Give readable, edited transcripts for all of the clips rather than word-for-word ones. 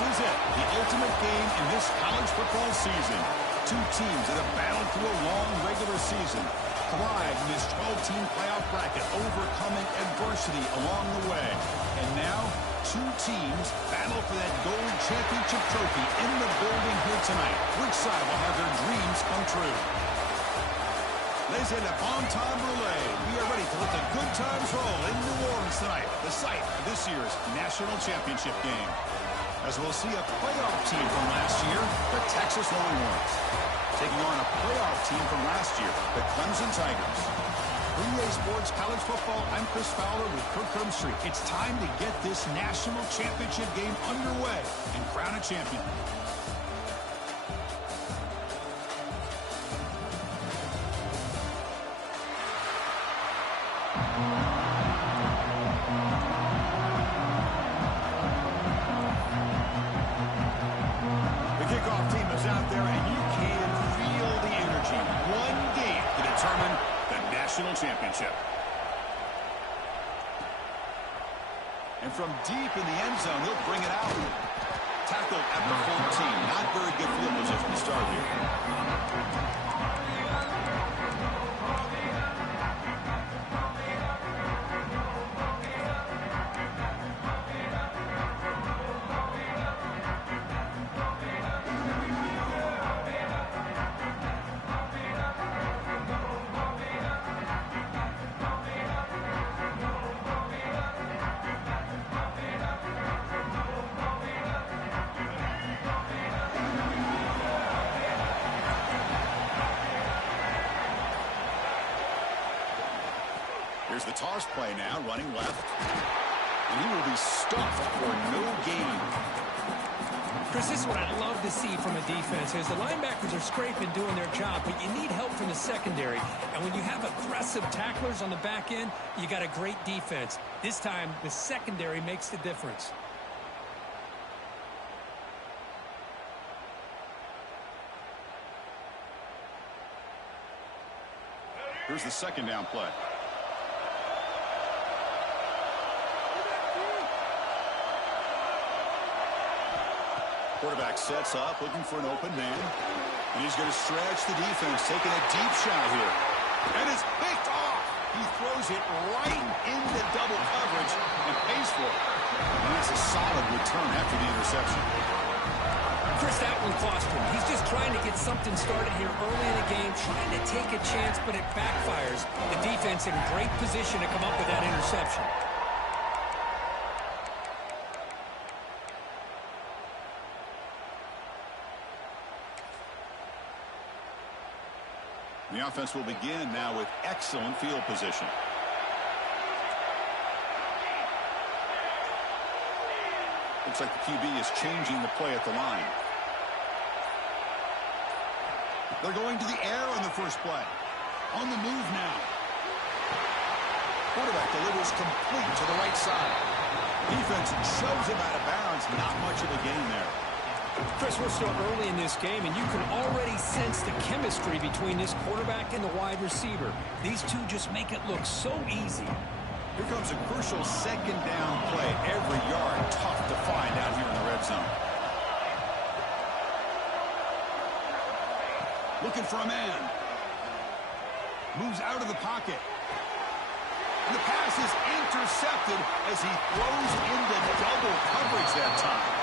is it, the ultimate game in this college football season. Two teams that have battled through a long regular season, thrived in this 12-team playoff bracket, overcoming adversity along the way. And now, two teams battle for that gold championship trophy in the building here tonight. Which side will have their dreams come true? Ladies and gentlemen, bon temps brulee. We are ready to let the good times roll in New Orleans tonight, the site of this year's national championship game. As we'll see a playoff team from last year, the Texas Longhorns, taking on a playoff team from last year, the Clemson Tigers. For EA Sports College Football, I'm Chris Fowler with Kirk Herbstreit. It's time to get this national championship game underway and crown a champion. Championship. And from deep in the end zone, he'll bring it out. Tackled at the 14. Not very good field position to start here. Here's the toss play now, running left. And he will be stuffed for no gain. Chris, this is what I love to see from a defense is the linebackers are scraping, doing their job, but you need help from the secondary. And when you have aggressive tacklers on the back end, you got a great defense. This time, the secondary makes the difference. Here's the second down play. Quarterback sets up, looking for an open man. And he's going to stretch the defense, taking a deep shot here. And it's picked off. He throws it right into double coverage and pays for it. And that's a solid return after the interception. Chris, that one cost him. He's just trying to get something started here early in the game, trying to take a chance, but it backfires. The defense in great position to come up with that interception. The offense will begin now with excellent field position. Looks like the QB is changing the play at the line. They're going to the air on the first play. On the move now. Quarterback delivers complete to the right side. Defense shoves him out of bounds. Not much of a gain there. Chris, we're still early in this game, and you can already sense the chemistry between this quarterback and the wide receiver. These two just make it look so easy. Here comes a crucial second down play. Every yard tough to find out here in the red zone. Looking for a man. Moves out of the pocket. And the pass is intercepted as he throws into double coverage that time.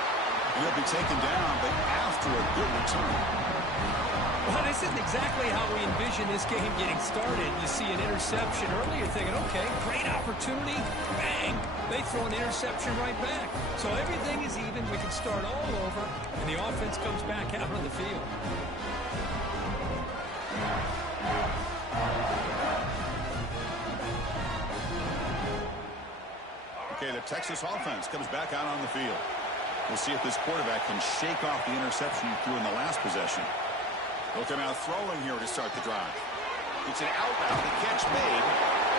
He'll be taken down, but after a good return. Well, this isn't exactly how we envision this game getting started. You see an interception early, you're thinking, okay, great opportunity. Bang! They throw an interception right back. So everything is even. We can start all over, and the offense comes back out on the field. Okay, the Texas offense comes back out on the field. We'll see if this quarterback can shake off the interception he threw in the last possession. They'll come out throwing here to start the drive. It's an out route, the catch made,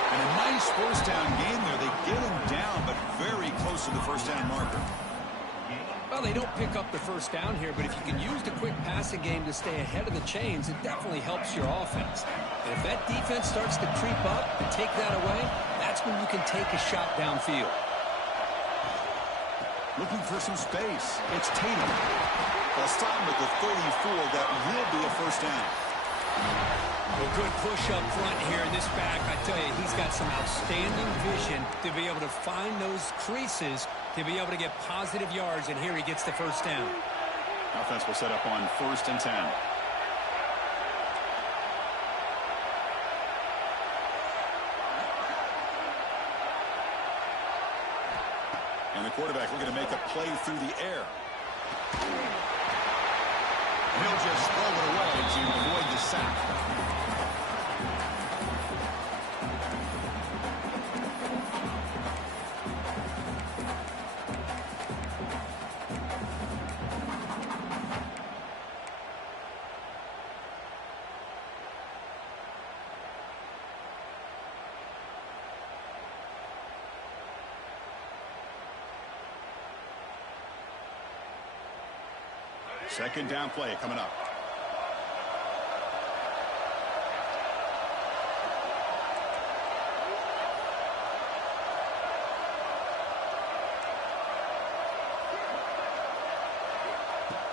and a nice first down game there. They get him down, but very close to the first down marker. Well, they don't pick up the first down here, but if you can use the quick passing game to stay ahead of the chains, it definitely helps your offense. And if that defense starts to creep up and take that away, that's when you can take a shot downfield. Looking for some space. It's Tatum. They'll stop him at the 34. That will be a first down. Well, good push up front here in this back. I tell you, he's got some outstanding vision to be able to find those creases, to be able to get positive yards, and here he gets the first down. Offense will set up on 1st and 10. And the quarterback looking to make a play through the air. He'll just throw it away to avoid the sack. Second down play coming up.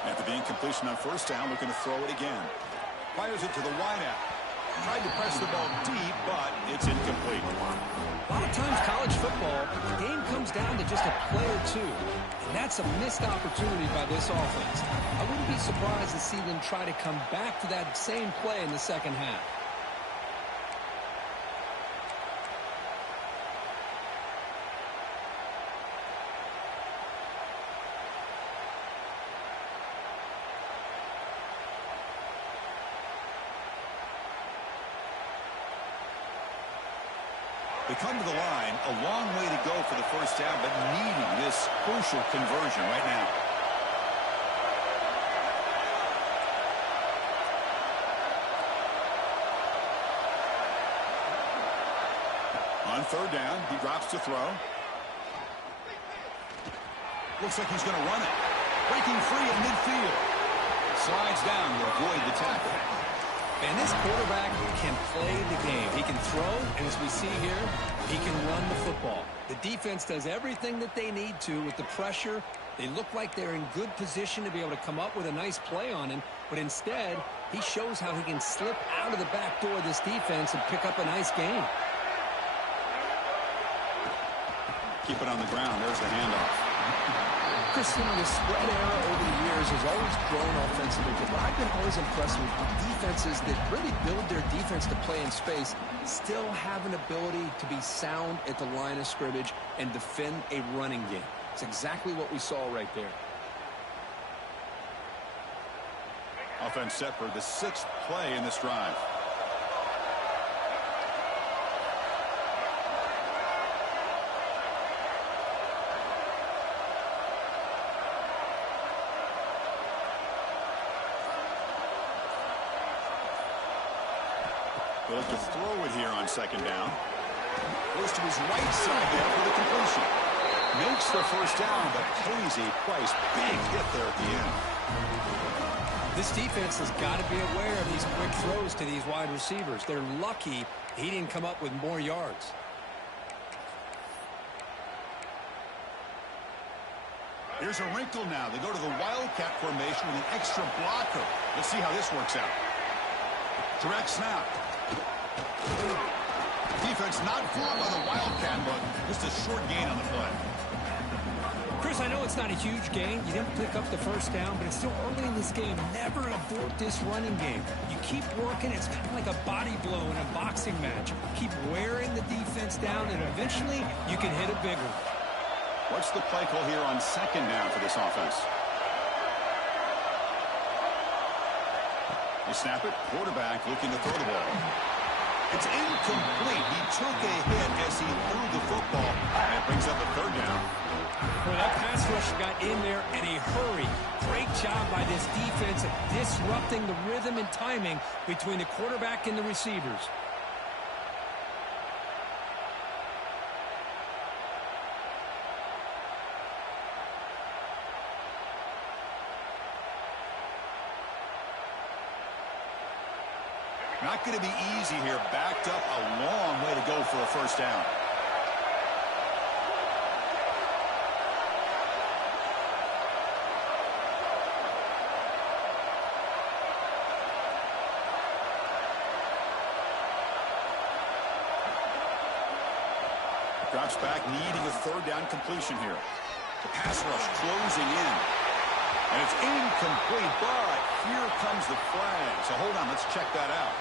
After the incompletion on 1st down, looking to throw it again. Fires it to the wideout. Tried to press the ball deep, but it's incomplete. A lot of times college football, the game comes down to just a play or two. And that's a missed opportunity by this offense. I wouldn't be surprised to see them try to come back to that same play in the second half. They come to the line, a long way to go for the first down, but needing this crucial conversion right now. On 3rd down, he drops to throw. Looks like he's going to run it. Breaking free in midfield. Slides down to avoid the tackle. And this quarterback can play the game. He can throw, and as we see here, he can run the football. The defense does everything that they need to with the pressure. They look like they're in good position to be able to come up with a nice play on him, but instead, he shows how he can slip out of the back door of this defense and pick up a nice gain. Keep it on the ground. There's the handoff. Chris, you know, the spread era over the years has always grown offensively, but I've been always impressed with defenses that really build their defense to play in space, still have an ability to be sound at the line of scrimmage and defend a running game. It's exactly what we saw right there. Offense set for the 6th play in this drive. They'll look to throw it here on 2nd down. Goes to his right side there for the completion. Makes the first down, but pays a price. Big hit there at the end. This defense has got to be aware of these quick throws to these wide receivers. They're lucky he didn't come up with more yards. Here's a wrinkle now. They go to the Wildcat formation with an extra blocker. Let's see how this works out. Direct snap. Defense not fooled by the Wildcat, but just a short gain on the play. Chris, I know it's not a huge gain. You didn't pick up the first down, but it's still early in this game. Never abort this running game. You keep working. It's kind of like a body blow in a boxing match. Keep wearing the defense down, and eventually you can hit a big one. What's the play call here on 2nd down for this offense? They snap it. Quarterback looking to throw the ball. It's incomplete. He took a hit as he threw the football. And it brings up a 3rd down. Well, that pass rush got in there in a hurry. Great job by this defense of disrupting the rhythm and timing between the quarterback and the receivers. Not going to be easy here. Backed up a long way to go for a first down. drops back, needing a third down completion here. The pass rush closing in. And it's incomplete, but here comes the flag. So hold on, let's check that out.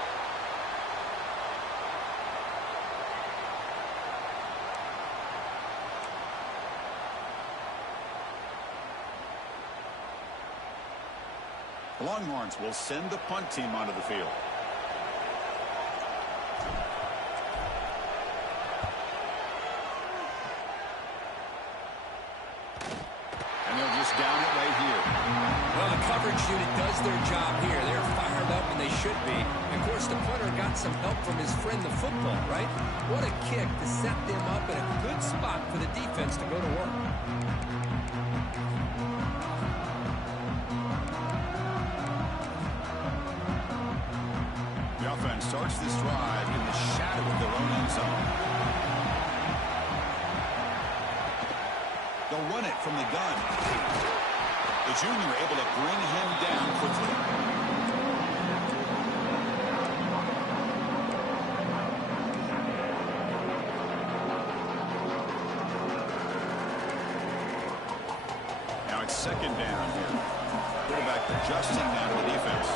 The Longhorns will send the punt team onto the field. And they'll just down it right here. Well, the coverage unit does their job here. They're fired up, and they should be. And of course, the punter got some help from his friend, the football, right? What a kick to set them up in a good spot for the defense to go to work. The offense starts this drive in the shadow of their own end zone. They'll run it from the gun. The junior able to bring him down quickly. Now it's second down here. Quarterback adjusting now to the defense.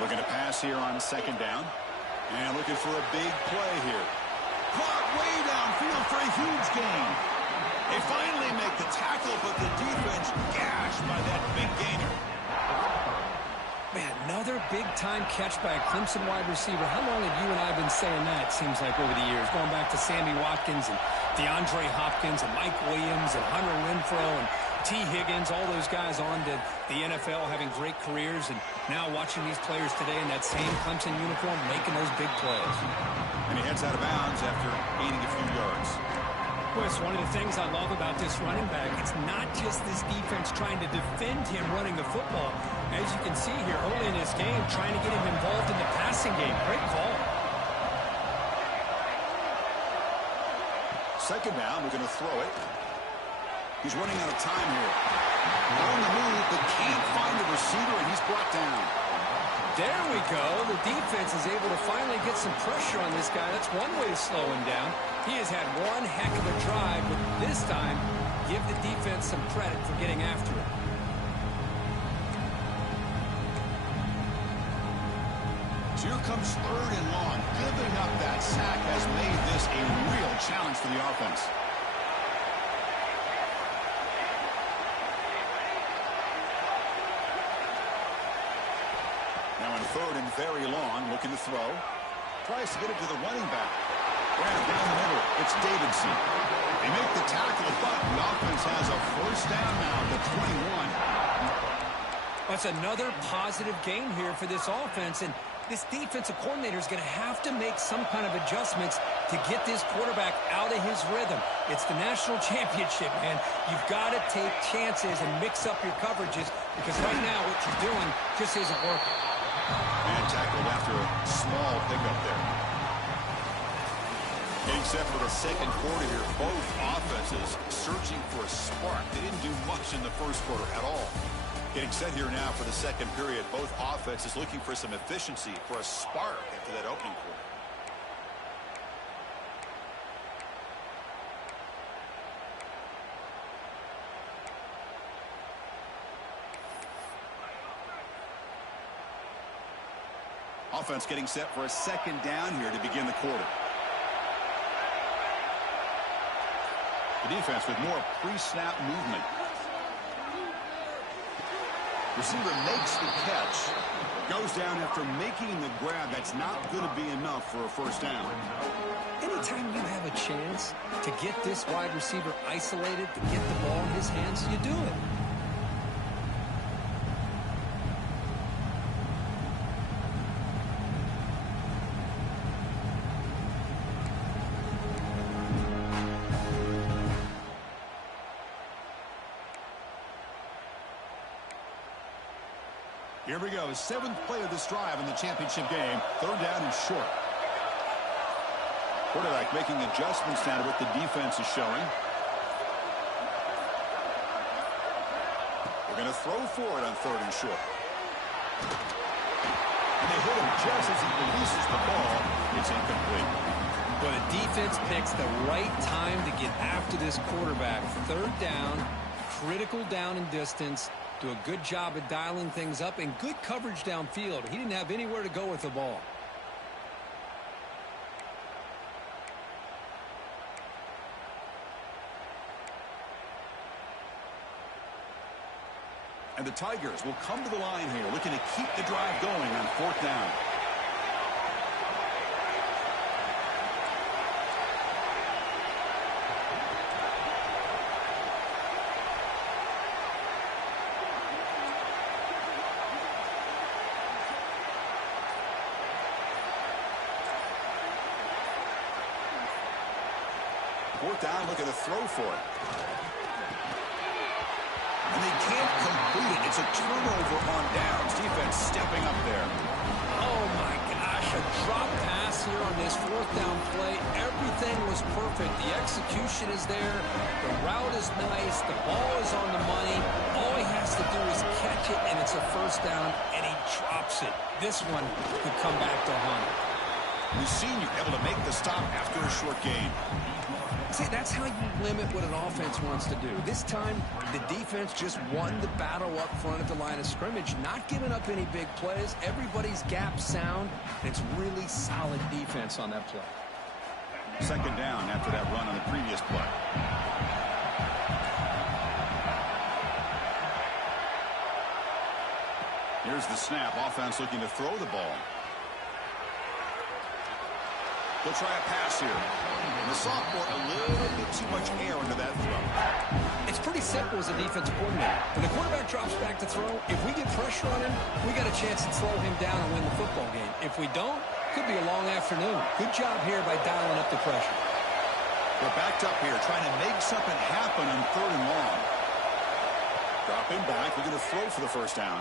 Looking to pass here on second down. And looking for a big play here. Caught way downfield for a huge gain. They finally make the tackle, but the defense gashed by that big gainer. Man, another big-time catch by a Clemson wide receiver. How long have you and I been saying that, seems like, over the years? Going back to Sammy Watkins and DeAndre Hopkins and Mike Williams and Hunter Renfrow and T. Higgins, all those guys on to the NFL having great careers, and now watching these players today in that same Clemson uniform making those big plays. And he heads out of bounds after gaining a few yards. Well, it's one of the things I love about this running back. It's not just this defense trying to defend him running the football. As you can see here early in this game, trying to get him involved in the passing game. Great call. Second down, we're going to throw it. He's running out of time here. On the move, but can't find the receiver, and he's brought down. There we go. The defense is able to finally get some pressure on this guy. That's one way to slow him down. He has had one heck of a drive, but this time, give the defense some credit for getting after it. So here comes third and long. Giving up that sack has made this a real challenge for the offense. Now in third and very long, looking to throw. Tries to get it to the running back. Grab down the middle. It's Davidson. They make the tackle, but the offense has a first down now at the 21. That's another positive game here for this offense, and this defensive coordinator is going to have to make some kind of adjustments to get this quarterback out of his rhythm. It's the national championship, man. You've got to take chances and mix up your coverages, because right now what you're doing just isn't working. And tackled after a small pickup there. Getting set for the second quarter here. Both offenses searching for a spark. They didn't do much in the first quarter at all. Getting set here now for the second period. Both offenses looking for some efficiency, for a spark after that opening quarter. Offense getting set for a second down here to begin the quarter. The defense with more pre-snap movement. Receiver makes the catch. Goes down after making the grab. That's not going to be enough for a first down. Anytime you have a chance to get this wide receiver isolated, to get the ball in his hands, you do it. Here we go. Seventh play of this drive in the championship game. Third down and short. Quarterback making adjustments now to what the defense is showing. We're going to throw for it on third and short. And they hit him just as he releases the ball. It's incomplete. But the defense picks the right time to get after this quarterback. Third down, critical down and distance. Do a good job of dialing things up and good coverage downfield. He didn't have anywhere to go with the ball. And the Tigers will come to the line here, looking to keep the drive going on fourth down. Fourth down, looking to throw for it. And they can't complete it. It's a turnover on downs. Defense stepping up there. Oh, my gosh. A drop pass here on this fourth down play. Everything was perfect. The execution is there. The route is nice. The ball is on the money. All he has to do is catch it, and it's a first down, and he drops it. This one could come back to haunt him. The senior able to make the stop after a short gain. See, that's how you limit what an offense wants to do. This time, the defense just won the battle up front at the line of scrimmage, not giving up any big plays. Everybody's gap sound. It's really solid defense on that play. Second down after that run on the previous play. Here's the snap. Offense looking to throw the ball. They'll try a pass here. And the sophomore, a little bit too much air under that throw. It's pretty simple as a defensive coordinator. When the quarterback drops back to throw, if we get pressure on him, we got a chance to slow him down and win the football game. If we don't, could be a long afternoon. Good job here by dialing up the pressure. They're backed up here, trying to make something happen on third and long. Dropping back, we're going to throw for the first down.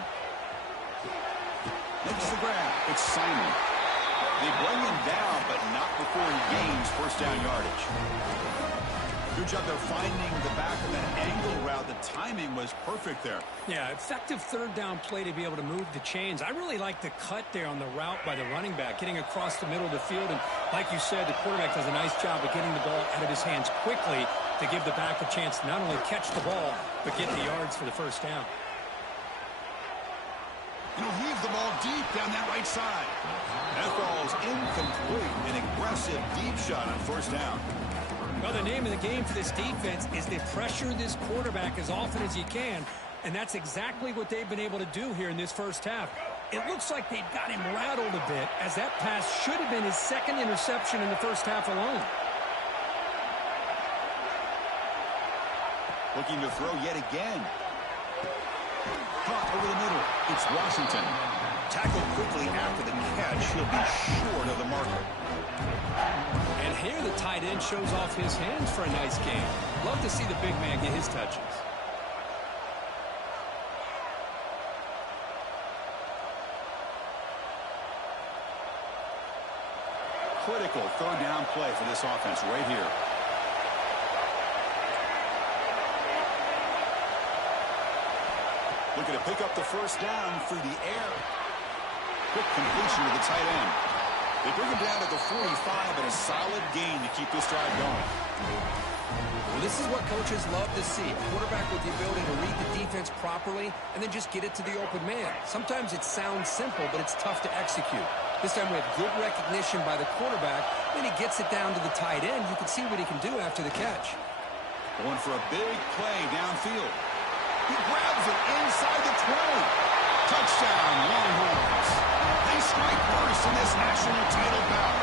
Next to the grab, it's Simon. They bring him down, but not before he gains first down yardage. Good job there finding the back of that angle route. The timing was perfect there. Yeah, effective third down play to be able to move the chains. I really like the cut there on the route by the running back, getting across the middle of the field. And like you said, the quarterback does a nice job of getting the ball out of his hands quickly to give the back a chance to not only catch the ball, but get the yards for the first down. And he'll heave the ball deep down that right side. That ball's incomplete. An aggressive deep shot on first down. Well, the name of the game for this defense is to pressure this quarterback as often as you can, and that's exactly what they've been able to do here in this first half. It looks like they've got him rattled a bit, as that pass should have been his second interception in the first half alone. Looking to throw yet again. Caught over the middle. It's Washington. Tackled quickly after the catch. He'll be short of the marker. And here the tight end shows off his hands for a nice game. Love to see the big man get his touches. Critical third down play for this offense right here. Looking to pick up the first down through the air. Quick completion to the tight end. They bring him down to the 45, and a solid gain to keep this drive going. Well, this is what coaches love to see. A quarterback with the ability to read the defense properly and then just get it to the open man. Sometimes it sounds simple, but it's tough to execute. This time we have good recognition by the quarterback. Then he gets it down to the tight end. You can see what he can do after the catch. Going for a big play downfield. He grabs it inside the 20. Touchdown, Longhorns. They strike first in this national title bout.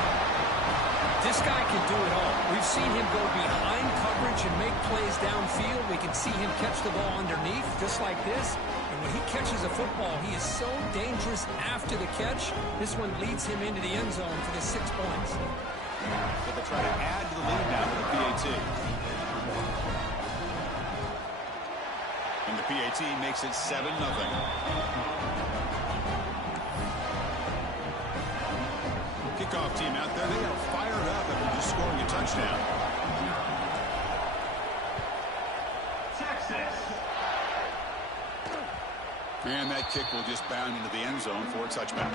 This guy can do it all. We've seen him go behind coverage and make plays downfield. We can see him catch the ball underneath, just like this. And when he catches a football, he is so dangerous after the catch. This one leads him into the end zone for the 6 points. So they try to add to the lead now with the PAT. And the PAT makes it 7-0. Kickoff team out there, they are fired up after just scoring a touchdown. Texas. And that kick will just bound into the end zone for a touchback.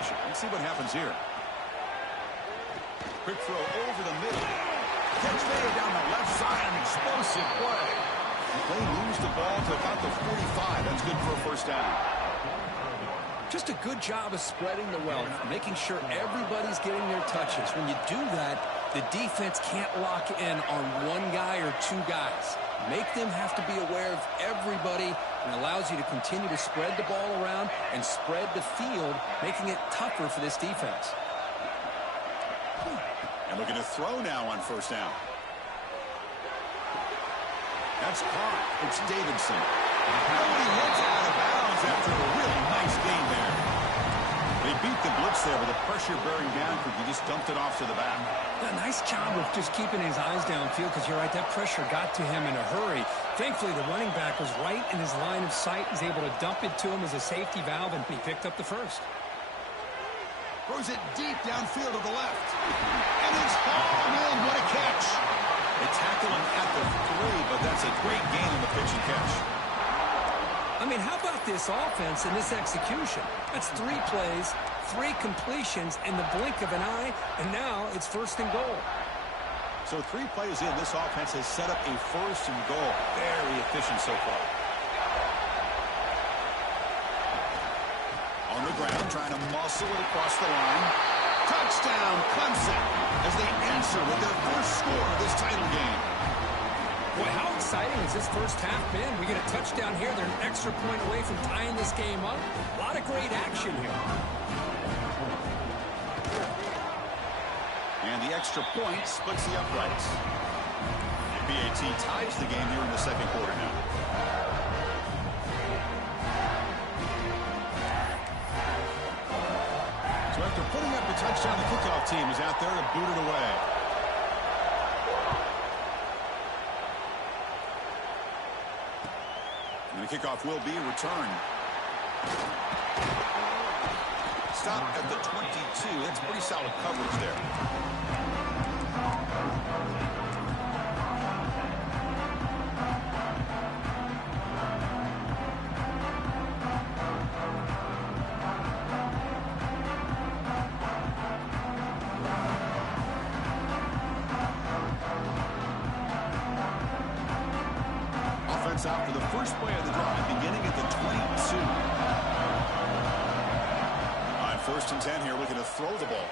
possession. Let's see what happens here. Quick throw over the middle. Catch made down the left side. An explosive play. They lose the ball to about the 45. That's good for a first down. Just a good job of spreading the wealth, making sure everybody's getting their touches. When you do that, the defense can't lock in on one guy or two guys. Make them have to be aware of everybody, and allows you to continue to spread the ball around and spread the field, making it tougher for this defense. And looking to throw now on first down. That's caught. It's Davidson. Nobody hits out of bounds after a really nice game there. They beat the blitz there with a pressure-bearing down because he just dumped it off to the back. A nice job of just keeping his eyes downfield, because you're right, that pressure got to him in a hurry. Thankfully, the running back was right in his line of sight. He's able to dump it to him as a safety valve, and he picked up the first. Throws it deep downfield to the left. And it's hauled in. What a catch. They tackle him at the 3, but that's a great gain on the pitch and catch. I mean, how about this offense and this execution? That's 3 plays, 3 completions in the blink of an eye, and now it's first and goal. So 3 plays in, this offense has set up a first and goal. Very efficient so far. On the ground, trying to muscle it across the line. Touchdown, Clemson, as they answer with their first score of this title game. Boy, how exciting has this first half been? We get a touchdown here. They're an extra point away from tying this game up. A lot of great action here. And the extra point splits the uprights. The BAT ties the game here in the second quarter now. So after putting up a touchdown, the kickoff team is out there to boot it away. And the kickoff will be returned. Stop at the 22. That's pretty solid coverage there. Offense out for the first play of the drive, beginning at the 22. On first and 10 here, looking to throw the ball.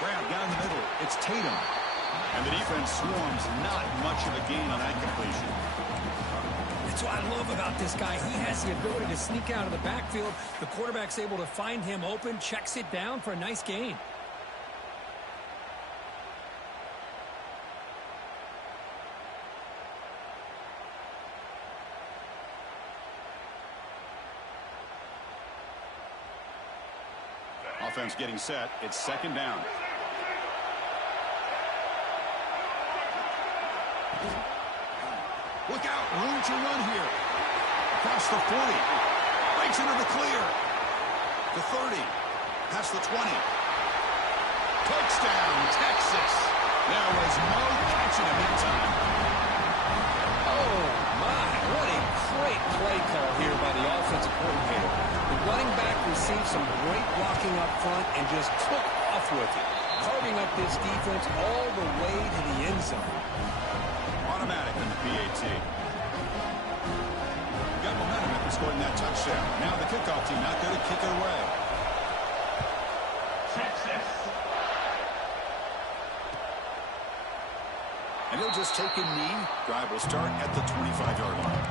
Grab down the middle. It's Tatum. And the defense swarms. Not much of a gain on that completion. That's what I love about this guy. He has the ability to sneak out of the backfield. The quarterback's able to find him open, checks it down for a nice gain. Offense getting set. It's second down. Look out. Room to run here. Across the 40. Breaks into the clear. The 30. Past the 20. Touchdown, Texas. There was no catching him in time. Oh, my. What a great play call here by the offensive coordinator. The running back received some great blocking up front and just took off with it, carving up this defense all the way to the end zone. Automatic in the PAT. Got momentum after scoring that touchdown. Now the kickoff team out there to kick it away. Texas. And he'll just take a knee. Drive will start at the 25-yard line.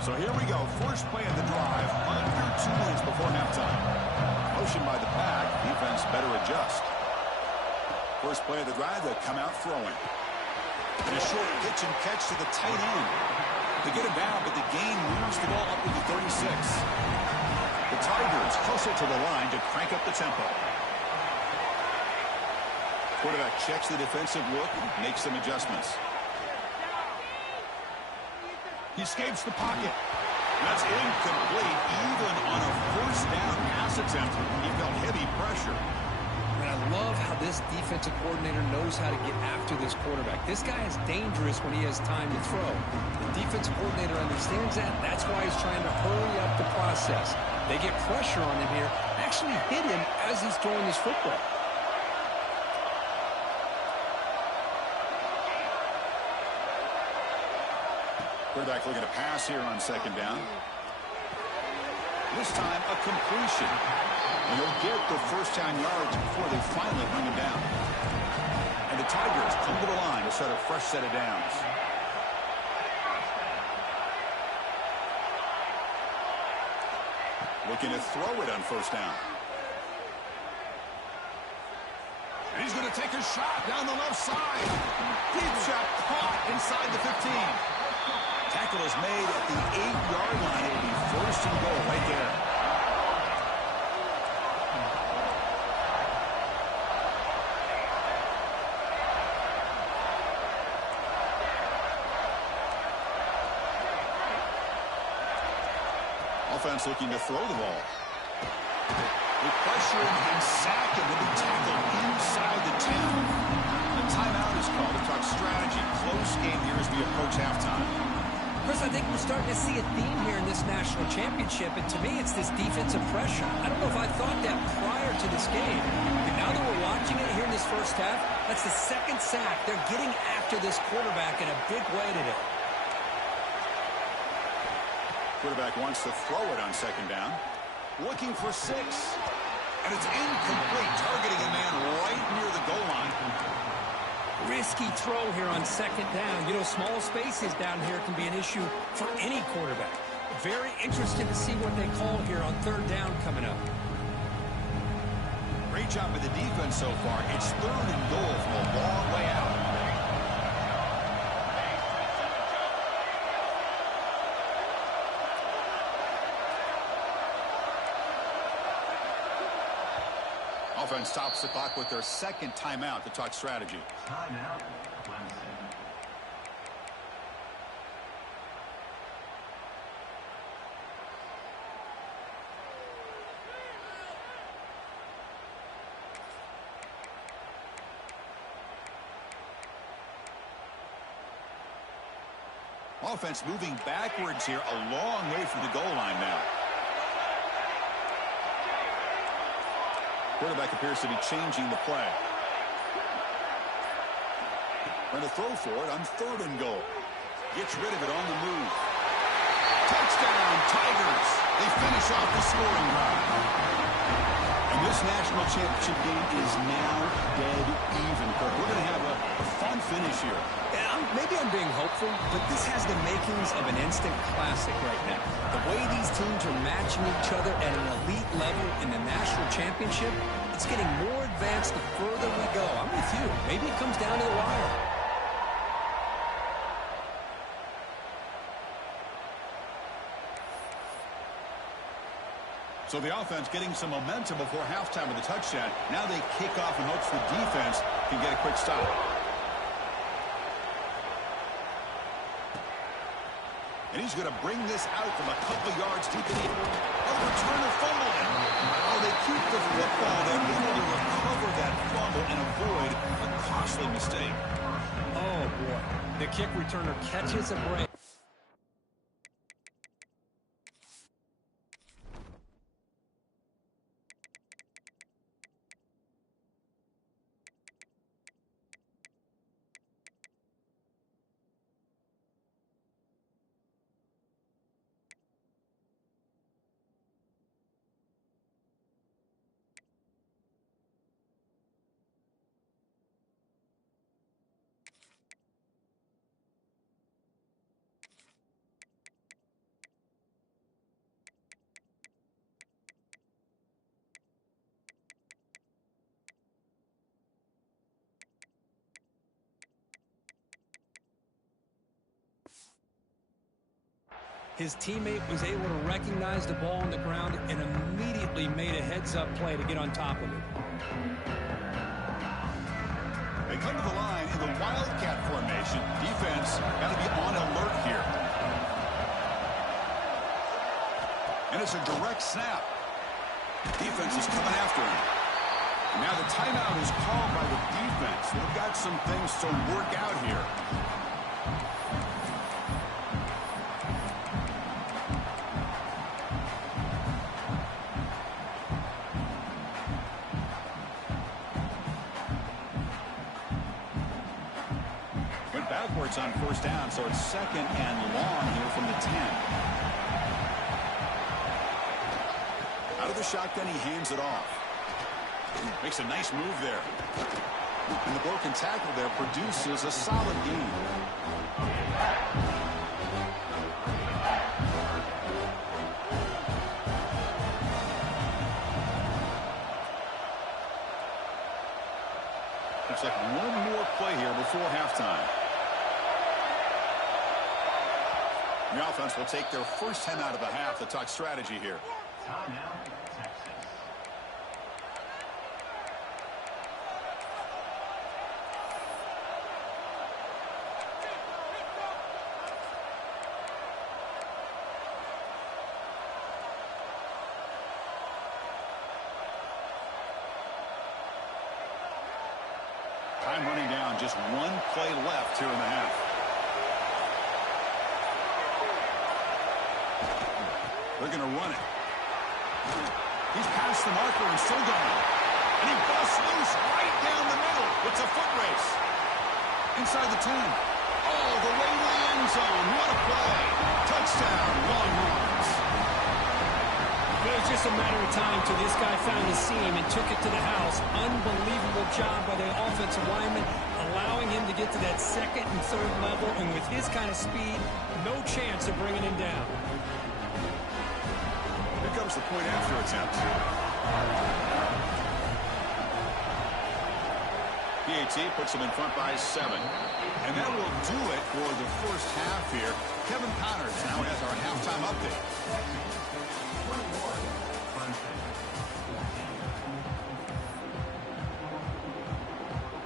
So here we go. First play of the drive. Under 2 minutes before halftime. Motion by the pack. Defense better adjust. First play of the drive, they'll come out throwing. And a short pitch and catch to the tight end. They get it down, but the gain moves the ball up to the 36. The Tigers hustle to the line to crank up the tempo. Quarterback checks the defensive look and makes some adjustments. He escapes the pocket. That's incomplete. Even on a first down pass attempt, he felt heavy pressure. And I love how this defensive coordinator knows how to get after this quarterback. This guy is dangerous when he has time to throw. The defensive coordinator understands that. That's why he's trying to hurry up the process. They get pressure on him here, actually hit him as he's throwing this football. Quarterback looking to pass here on second down. This time, a completion. And he'll get the first down yards before they finally bring him down. And the Tigers come to the line to start a fresh set of downs. Looking to throw it on first down. And he's going to take a shot down the left side. Deep shot caught inside the 15. Tackle is made at the 8-yard line. It will be first and goal right there. Offense looking to throw the ball. They pressure him and sack him with a tackle inside the 10. A timeout is called to talk strategy. Close game here as we approach halftime. Chris, I think we're starting to see a theme here in this national championship, and to me it's this defensive pressure. I don't know if I thought that prior to this game. And now that we're watching it here in this first half, that's the second sack. They're getting after this quarterback in a big way today. Quarterback wants to throw it on second down. Looking for 6. And it's incomplete, targeting a man right near the goal line. Risky throw here on second down. You know, small spaces down here can be an issue for any quarterback. Very interested to see what they call here on third down coming up. Great job by the defense so far. It's third and goal from a long way out. Offense stops the clock with their second timeout to talk strategy. Timeout, Clemson. Offense moving backwards here, a long way from the goal line now. Quarterback appears to be changing the play. Going to throw for it on third and goal. Gets rid of it on the move. Touchdown, Tigers. They finish off the scoring drive. And this national championship game is now dead even. We're going to have a fun finish here. Yeah, maybe I'm being hopeful, but this has the makings of an instant classic right now. The way these teams are matching each other at an elite level in the national championship, it's getting more advanced the further we go. I'm with you. Maybe it comes down to the wire. So the offense getting some momentum before halftime with a touchdown. Now they kick off in hopes the defense can get a quick stop. And he's going to bring this out from a couple yards deep in the air. Oh, returner fumbled it. Oh, they keep the football. They're able to recover that fumble and avoid a costly mistake. Oh, boy. The kick returner catches a break. His teammate was able to recognize the ball on the ground and immediately made a heads-up play to get on top of it. They come to the line in the Wildcat formation. Defense got to be on alert here. And it's a direct snap. Defense is coming after him. And now the timeout is called by the defense. They've got some things to work out here. Went backwards on first down, so it's second and long here from the 10. Out of the shotgun, he hands it off. Makes a nice move there. And the broken tackle there produces a solid gain. Looks like one more play here before halftime. The offense will take their first 10 out of the half to talk strategy here. Timeout, Texas. Time running down, just one play left here in the half. They're going to run it. He's past the marker and still going. And he busts loose right down the middle. It's a foot race. Inside the 10. All the way to the end zone. What a play. Touchdown, Longhorns. It was just a matter of time till this guy found a seam and took it to the house. Unbelievable job by the offensive lineman, allowing him to get to that second and third level. And with his kind of speed, no chance of bringing him down. Here comes the point after attempt. PAT puts them in front by 7. And that will do it for the first half here. Kevin Connors now has our halftime update.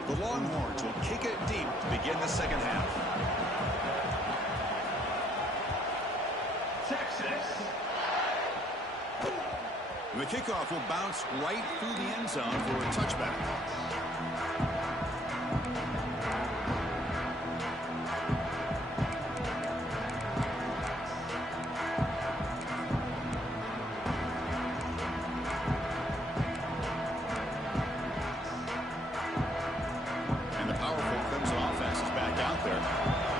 The Longhorns will kick it deep to begin the second half. Texas. The kickoff will bounce right through the end zone for a touchback. And the powerful Crimson offense is back out there.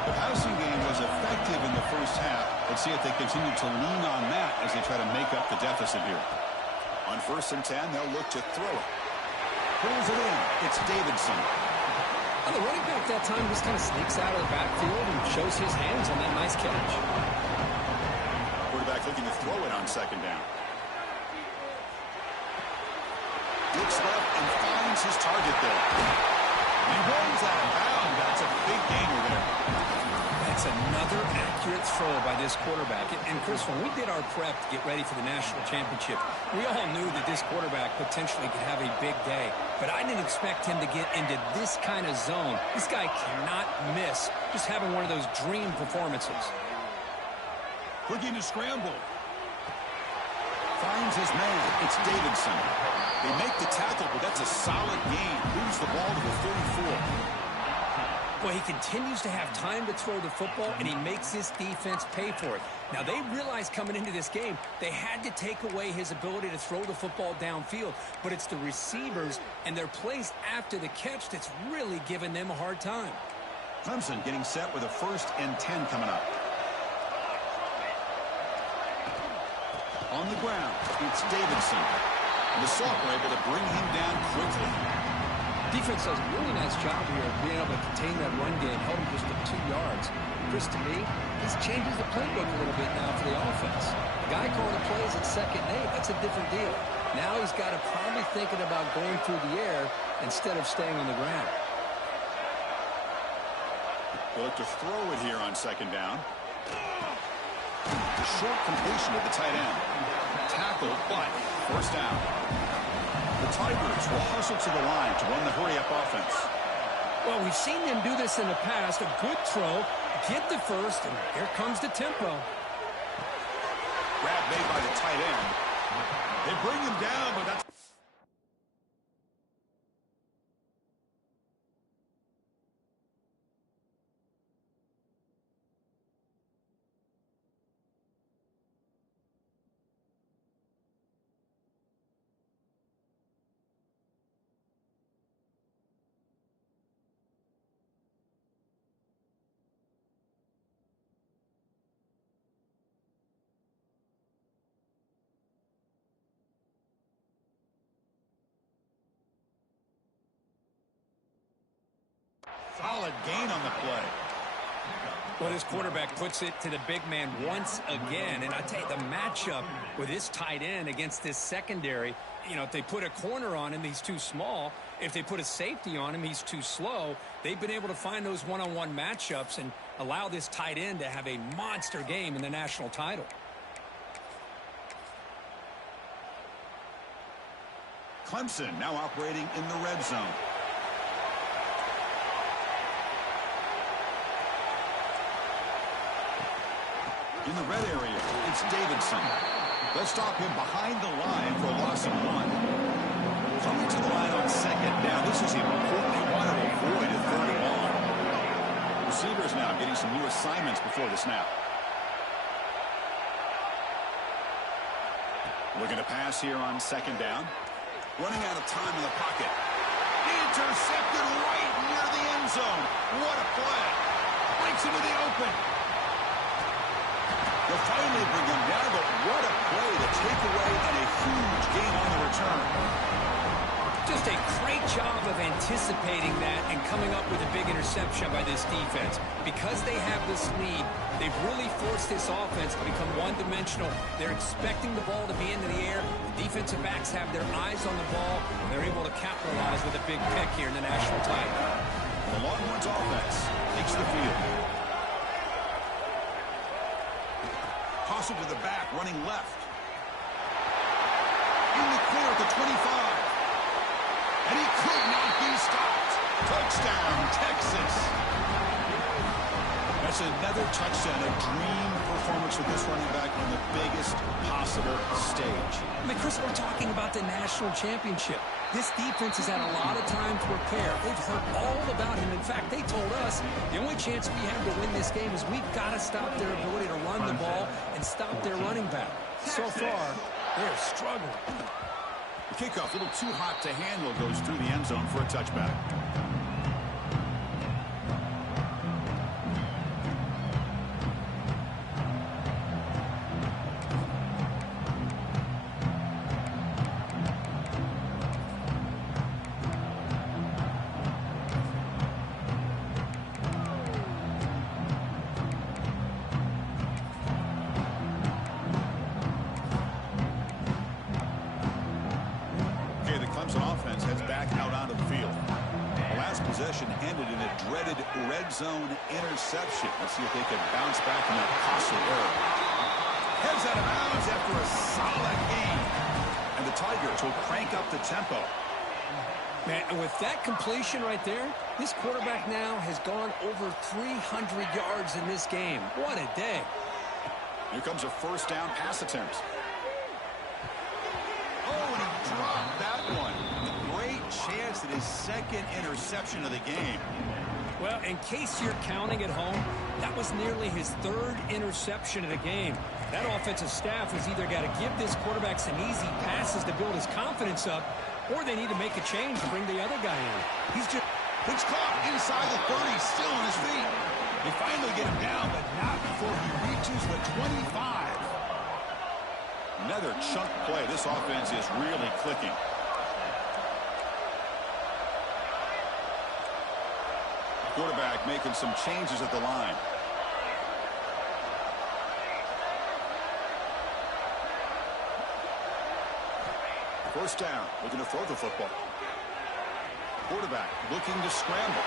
The passing game was effective in the first half. Let's see if they continue to lean on that as they try to make up the deficit here. On 1st and 10, they'll look to throw it. Pulls it in. It's Davidson. Well, the running back that time just kind of sneaks out of the backfield and shows his hands on that nice catch. Quarterback looking to throw it on 2nd down. Looks left and finds his target there. He runs out of bounds. That's a big gainer there. That's another accurate throw by this quarterback. And Chris, when we did our prep to get ready for the national championship, we all knew that this quarterback potentially could have a big day. But I didn't expect him to get into this kind of zone. This guy cannot miss just having one of those dream performances. Looking to scramble. Finds his man. It's Davidson. They make the tackle, but that's a solid gain. Moves the ball to the 34. Well, he continues to have time to throw the football, and he makes his defense pay for it. Now, they realized coming into this game, they had to take away his ability to throw the football downfield. But it's the receivers and their plays after the catch that's really giving them a hard time. Clemson getting set with a 1st and 10 coming up. On the ground, it's Davidson. And the Salt were able to bring him down quickly. Defense does a really nice job here of being able to contain that run game, held him just to 2 yards. Chris, to me, this changes the playbook a little bit now for the offense. The guy calling the plays at 2nd and 8, that's a different deal. Now he's got to probably thinking about going through the air instead of staying on the ground. They'll look to throw it here on 2nd down. The short completion of the tight end. Tackled, but 1st down. The Tigers will hustle to the line to run the hurry-up offense. Well, we've seen them do this in the past. A good throw, get the 1st, and here comes the tempo. grab made by the tight end. They bring him down, but that's... Solid gain on the play. Well, this quarterback puts it to the big man once again. And I tell you, the matchup with this tight end against this secondary, you know, if they put a corner on him, he's too small. If they put a safety on him, he's too slow. They've been able to find those one-on-one matchups and allow this tight end to have a monster game in the national title. Clemson now operating in the red zone. In the red area, it's Davidson. They'll stop him behind the line for a loss of 1. Coming to the line on second down. This is important. They want to avoid a third and long. Receivers now getting some new assignments before the snap. Looking to pass here on second down. Running out of time in the pocket. Intercepted right near the end zone. What a play. Breaks into the open. They'll finally bring him down, but what a play, the takeaway, and a huge gain on the return. Just a great job of anticipating that and coming up with a big interception by this defense. Because they have this lead, they've really forced this offense to become one-dimensional. They're expecting the ball to be into the air. The defensive backs have their eyes on the ball, and they're able to capitalize with a big pick here in the national title. The Longhorns offense takes the field. Toss it to the back, running left. In the clear at the 25. And he could not be stopped. Touchdown, Texas. That's another touchdown, a dream performance for this running back on the biggest possible stage. I mean, Chris, we're talking about the national championship. This defense has had a lot of time to prepare. They've heard all about him. In fact, they told us the only chance we have to win this game is we've got to stop their ability to run the ball and stop their running back. So far, they're struggling. The kickoff, a little too hot to handle, goes through the end zone for a touchback. Zone interception. Let's see if they can bounce back from that costly error. Heads out of bounds after a solid gain. And the Tigers will crank up the tempo. Man, and with that completion right there, this quarterback now has gone over 300 yards in this game. What a day. Here comes a first down pass attempt. Oh, and he dropped that one. Great chance at his second interception of the game. Well, in case you're counting at home, that was nearly his third interception of the game. That offensive staff has either got to give this quarterback some easy passes to build his confidence up, or they need to make a change to bring the other guy in. He's caught inside the 30, still on his feet. They finally get him down, but not before he reaches the 25. Another chunk play. This offense is really clicking. Quarterback making some changes at the line. First down, looking to throw the football. Quarterback looking to scramble.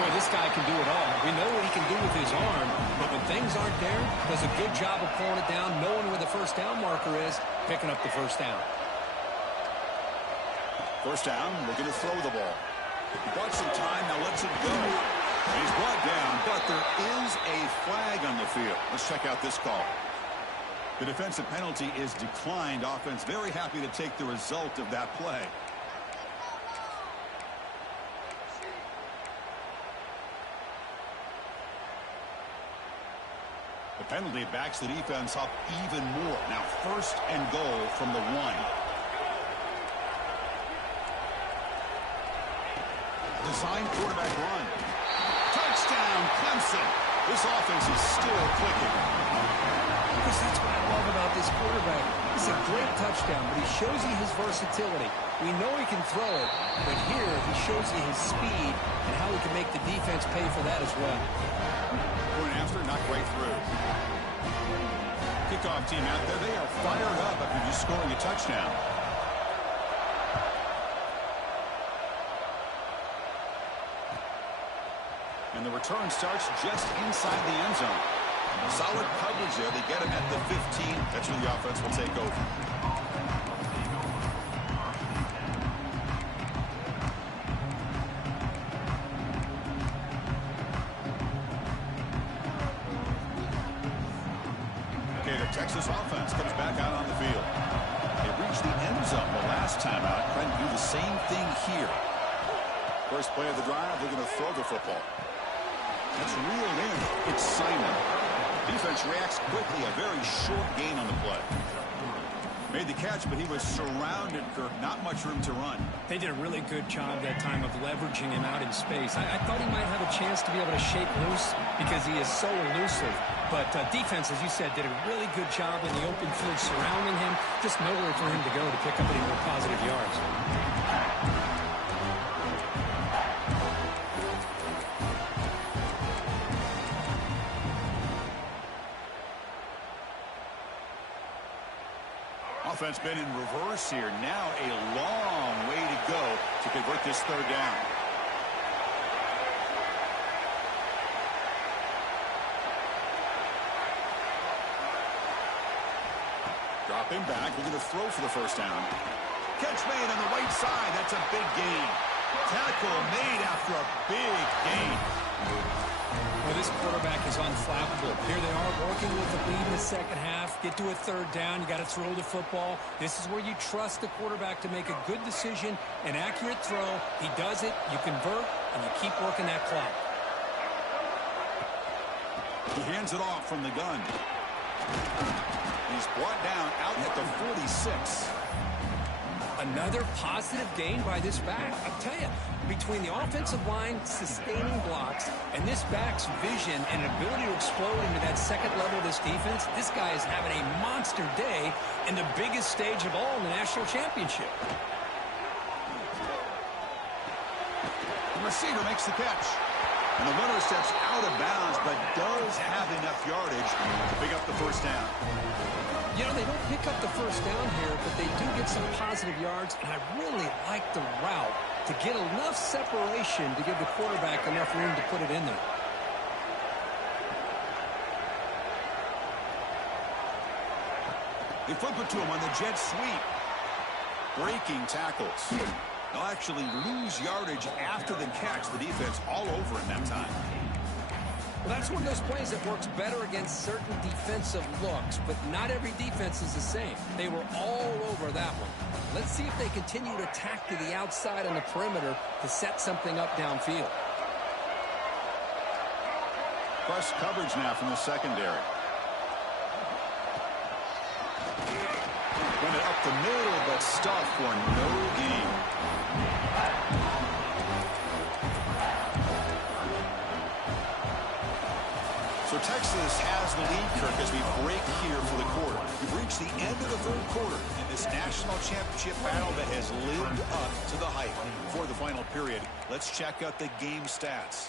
Boy, this guy can do it all. We know what he can do with his arm, but when things aren't there, does a good job of pulling it down, knowing where the first down marker is, picking up the first down. First down, looking to throw the ball. He bought some time, now lets it go. He's brought down, but there is a flag on the field. Let's check out this call. The defensive penalty is declined. Offense very happy to take the result of that play. The penalty backs the defense up even more. Now 1st and goal from the 1. Design quarterback run. Touchdown, Clemson. This offense is still clicking. Because that's what I love about this quarterback. It's a great touchdown, but he shows you his versatility. We know he can throw it, but here he shows you his speed and how he can make the defense pay for that as well. Point after, not quite through. Kickoff team out there. They are fired up after just scoring a touchdown. And the return starts just inside the end zone. Solid coverage there. They get him at the 15. That's where the offense will take over. Okay, the Texas offense comes back out on the field. They reached the end zone the last time out. Trying to do the same thing here. First play of the drive, they're going to throw the football. That's reeled in. It's Simon. Defense reacts quickly. A very short gain on the play. Made the catch, but he was surrounded, Kirk. Not much room to run. They did a really good job that time of leveraging him out in space. I thought he might have a chance to be able to shake loose because he is so elusive. But defense, as you said, did a really good job in the open field surrounding him. Just nowhere for him to go to pick up any more positive yards. Offense been in reverse here. Now a long way to go to convert this 3rd down. Drop him back. We're going to throw for the 1st down. Catch made on the right side. That's a big gain. Tackle made after a big gain. Well, this quarterback is unflappable. Here they are working with the lead in the 2nd half. Get to a 3rd down. You got to throw the football. This is where you trust the quarterback to make a good decision, an accurate throw. He does it. You convert, and you keep working that clock. He hands it off from the gun. He's brought down out at the 46. Another positive gain by this back. I'll tell you, between the offensive line sustaining blocks and this back's vision and ability to explode into that 2nd level of this defense, this guy is having a monster day in the biggest stage of all in the national championship. The receiver makes the catch. And the runner steps out of bounds, but does have enough yardage to pick up the 1st down. You know, they don't pick up the 1st down here, but they do get some positive yards, and I really like the route to get enough separation to give the quarterback enough room to put it in there. They flip it to him on the jet sweep. Breaking tackles. They'll actually lose yardage after the catch. The defense all over him that time. Well, that's one of those plays that works better against certain defensive looks, but not every defense is the same. They were all over that one. Let's see if they continue to attack to the outside on the perimeter to set something up downfield. Plus coverage now from the secondary. Run it up the middle, but stuffed for no gain. So Texas has the lead, Kirk, as we break here for the quarter. We've reached the end of the 3rd quarter in this national championship battle that has lived up to the hype. Before the final period, let's check out the game stats.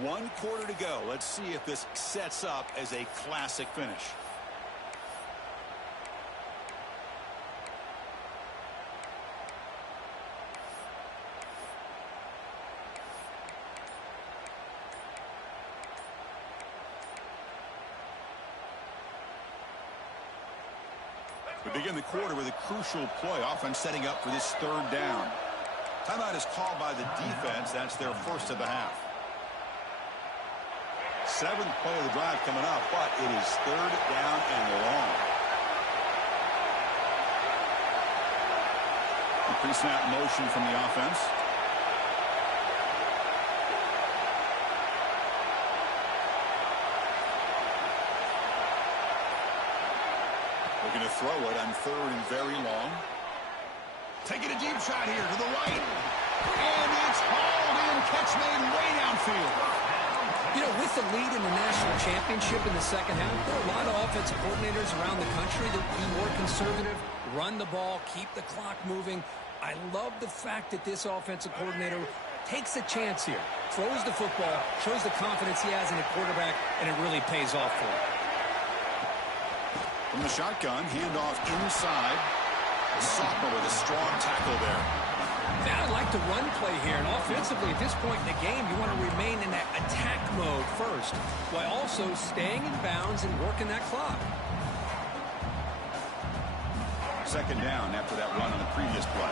1 quarter to go. Let's see if this sets up as a classic finish. We begin the quarter with a crucial play. Offense setting up for this 3rd down. Timeout is called by the defense. That's their 1st of the half. 7th play of the drive coming up, but it is 3rd down and long. The pre-snap motion from the offense. We're going to throw it on 3rd and very long. Taking a deep shot here to the right. And it's hauled in. Catch made way downfield. You know, with the lead in the national championship in the second half, there are a lot of offensive coordinators around the country that would be more conservative, run the ball, keep the clock moving. I love the fact that this offensive coordinator takes a chance here, throws the football, shows the confidence he has in a quarterback, and it really pays off for him. From the shotgun, handoff inside. Sopper with a strong tackle there. Now I'd like to run play here, and offensively at this point in the game, you want to remain in that attack mode first, while also staying in bounds and working that clock. Second down after that run on the previous play.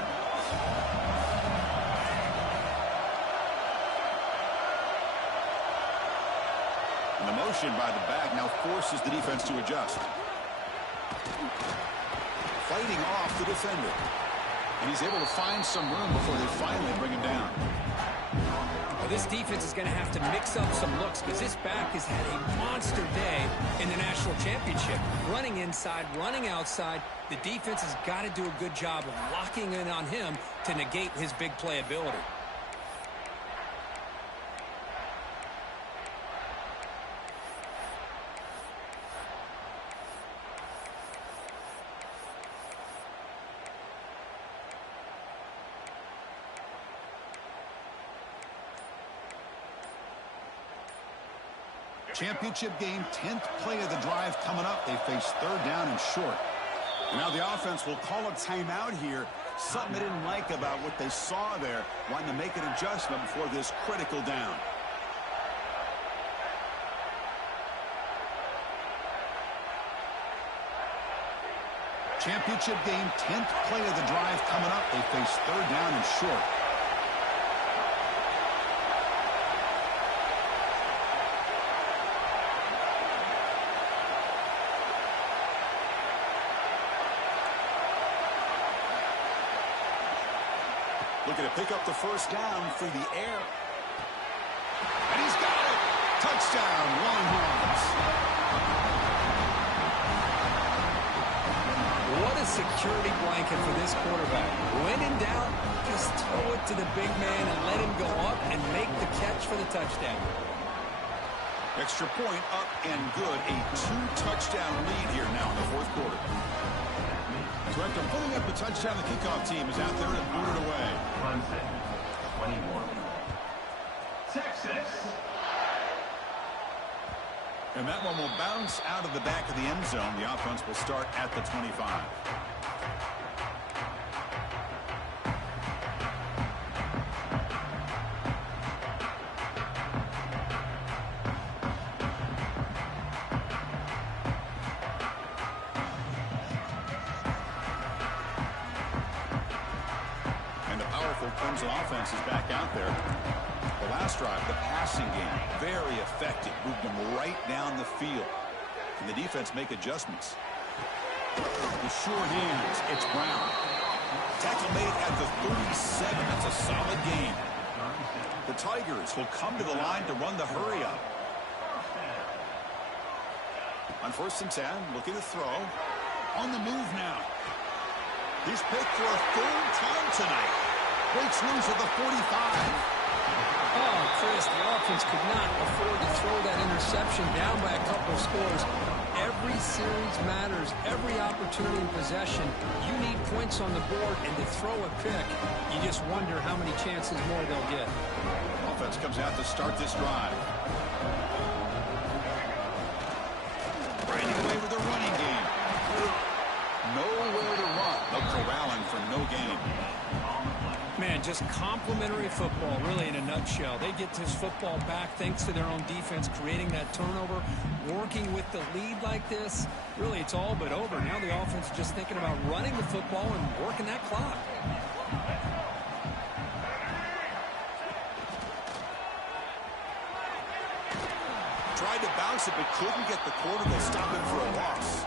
And the motion by the back now forces the defense to adjust. Fighting off the defender. And he's able to find some room before they finally bring him down. Well, this defense is going to have to mix up some looks because this back has had a monster day in the national championship. Running inside, running outside. The defense has got to do a good job of locking in on him to negate his big play ability. Championship game, 10th play of the drive coming up. They face 3rd down and short. Now the offense will call a timeout here. Something they didn't like about what they saw there. Wanting to make an adjustment before this critical down. Championship game, 10th play of the drive coming up. They face 3rd down and short. Looking to pick up the first down through the air. And he's got it. Touchdown, Longhorns. What a security blanket for this quarterback. When in doubt, just throw it to the big man and let him go up and make the catch for the touchdown. Extra point up and good. A 2-touchdown lead here now in the 4th quarter. So after pulling up the touchdown, the kickoff team is out there to boot it away. 21. Texas. And that one will bounce out of the back of the end zone. The offense will start at the 25. Clemson offense is back out there. The last drive, the passing game, very effective. Moved them right down the field. Can the defense make adjustments? The short hands, it's Brown. Tackle made at the 37. That's a solid game. The Tigers will come to the line to run the hurry up. On 1st and 10, looking to throw. On the move now. He's picked for a 3rd time tonight. Breaks loose at the 45. Oh, Chris, the offense could not afford to throw that interception down by a couple of scores. Every series matters. Every opportunity in possession. You need points on the board, and to throw a pick, you just wonder how many chances more they'll get. Offense comes out to start this drive. Right away with the running game. Nowhere to run. No corralling for no gain. Man, just complimentary football, really, in a nutshell. They get this football back thanks to their own defense, creating that turnover, working with the lead like this. Really, it's all but over. Now the offense is just thinking about running the football and working that clock. Tried to bounce it, but couldn't get the quarter. They'll stop him for a loss.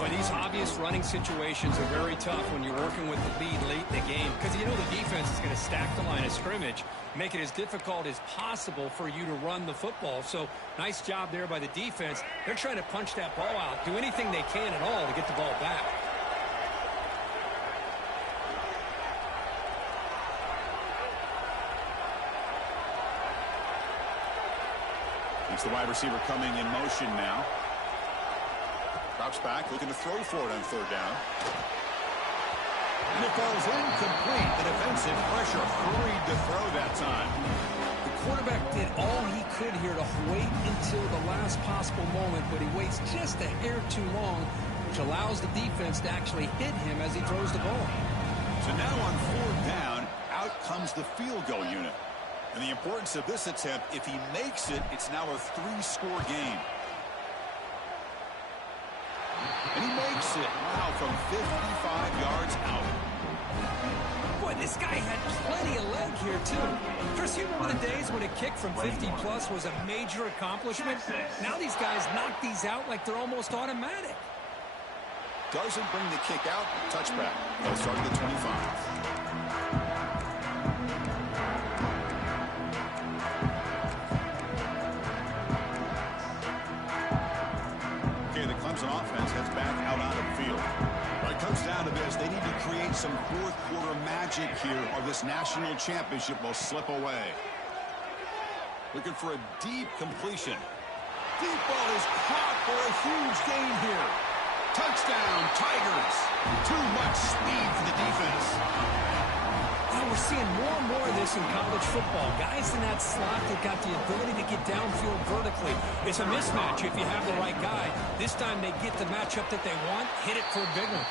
Well, These obvious running situations are very tough when you're working with the lead late in the game because you know the defense is going to stack the line of scrimmage, make it as difficult as possible for you to run the football. So nice job there by the defense. They're trying to punch that ball out, do anything they can at all to get the ball back. It's the wide receiver coming in motion now. Drops back, looking to throw for it on third down. And it falls incomplete. The defensive pressure hurried to throw that time. The quarterback did all he could here to wait until the last possible moment, but he waits just a hair too long, which allows the defense to actually hit him as he throws the ball. So now on fourth down, out comes the field goal unit. And the importance of this attempt, if he makes it, it's now a 3-score game. And he makes it, wow, from 55 yards out. Boy, this guy had plenty of leg here, too. Chris, you remember the days when a kick from 50-plus was a major accomplishment? Now these guys knock these out like they're almost automatic. Doesn't bring the kick out. Touchback. They'll start at the 25. Clemson offense heads back out onto the field. When it comes down to this, they need to create some fourth-quarter magic here, or this national championship will slip away. Looking for a deep completion. Deep ball is caught for a huge gain here. Touchdown, Tigers. Too much speed for the defense. We're seeing more and more of this in college football. Guys in that slot that got the ability to get downfield vertically. It's a mismatch if you have the right guy. This time they get the matchup that they want, hit it for a big one.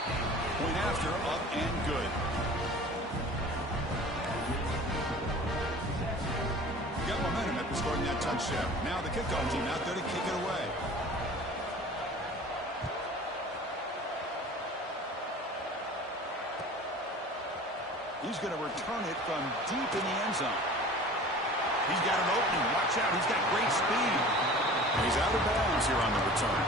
Point after, up and good. Got momentum after scoring that touchdown. Now the kickoff team out there to kick it away. He's going to return it from deep in the end zone. He's got an opening. Watch out. He's got great speed. And he's out of bounds here on the return.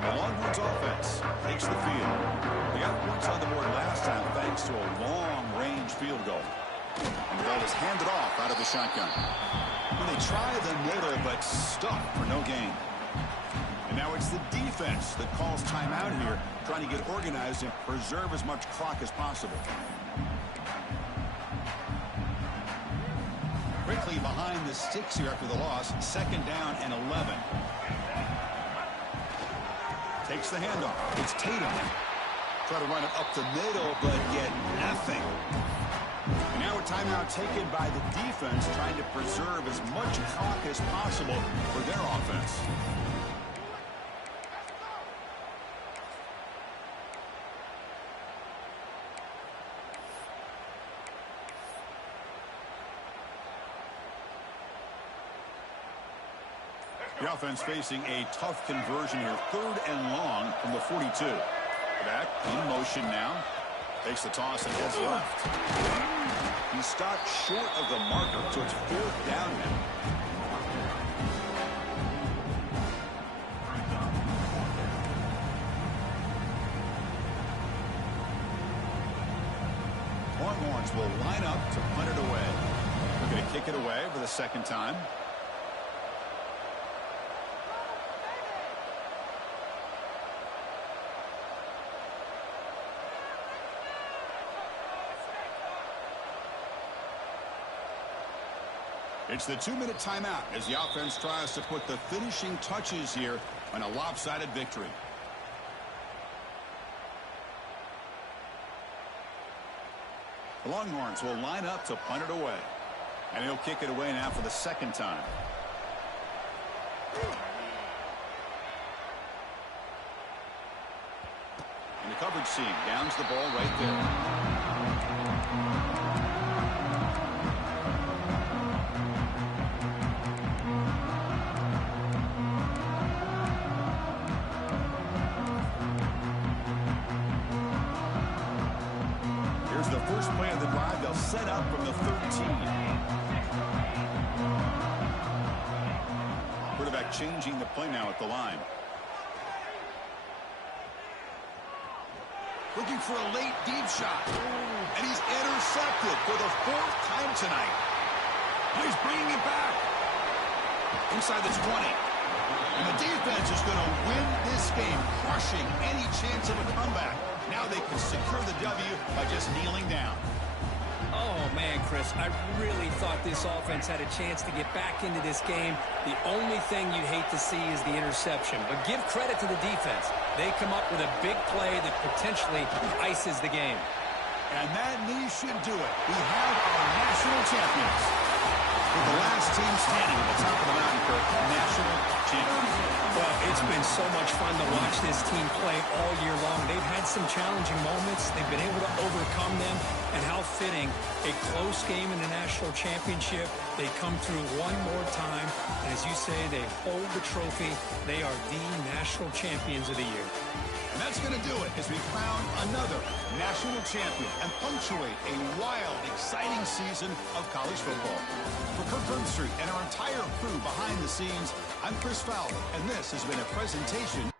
The Longhorns offense takes the field. They got points on the board last time thanks to a long-range field goal. And the ball is handed off out of the shotgun. And they try the middle, but stuck for no gain. And now it's the defense that calls timeout here, trying to get organized and preserve as much clock as possible. Quickly behind the sticks here after the loss, 2nd down and 11. Takes the handoff. It's Tatum. Try to run it up the middle, but get nothing. And now a timeout taken by the defense, trying to preserve as much clock as possible for their offense. The offense facing a tough conversion here. 3rd and long from the 42. Back in motion now. Takes the toss and heads left. He stopped short of the marker, so it's 4th down now. Longhorns will line up to punt it away. They're going to kick it away for the 2nd time. It's the 2-minute timeout as the offense tries to put the finishing touches here on a lopsided victory. The Longhorns will line up to punt it away. And he'll kick it away now for the 2nd time. And the coverage seam downs the ball right there. set up from the 13. Quarterback changing the play now at the line. Looking for a late deep shot. And he's intercepted for the 4th time tonight. He's bringing it back. Inside the 20. And the defense is going to win this game, crushing any chance of a comeback. Now they can secure the W by just kneeling down. Oh, man, Chris, I really thought this offense had a chance to get back into this game. The only thing you'd hate to see is the interception. But give credit to the defense. They come up with a big play that potentially ices the game. And that knee should do it. We have our national champions. For the last team standing at the top of the mountain for national champions. Well, it's been so much fun to watch this team play all year long. They've had some challenging moments. They've been able to overcome them. And how fitting, a close game in the national championship. They come through one more time. And as you say, they hold the trophy. They are the national champions of the year. And that's going to do it as we crown another national champion and punctuate a wild, exciting season of college football. For Kirk Herbstreit and our entire crew behind the scenes, I'm Chris Fowler, and this has been a presentation